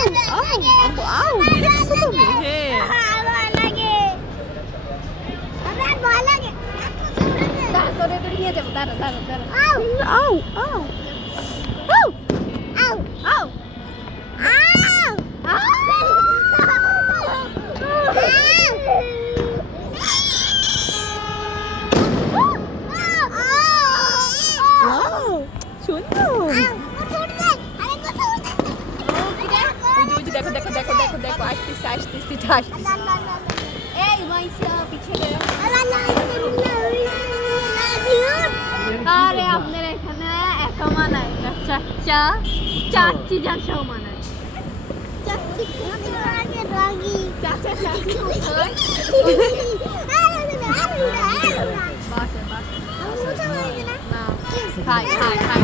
আউ দেখছো তুমি? হ্যাঁ তারপরে তো নিয়ে যাবো দাঁড়া দাঁড়া দাঁড়া আউ আউ আউ আউ আউ আউ সুন্দর। ওই যে দেখো দেখো দেখো দেখো দেখো আসতেছে আসতেছে আসতেছে। এই মাইসা পিছনে আরে আপনার এখানে একা মানায় না চাচা চাচি যাসা মানায় চাচি চাচা চাচি কোথায় বাসে বাসে না খাই খাই খাই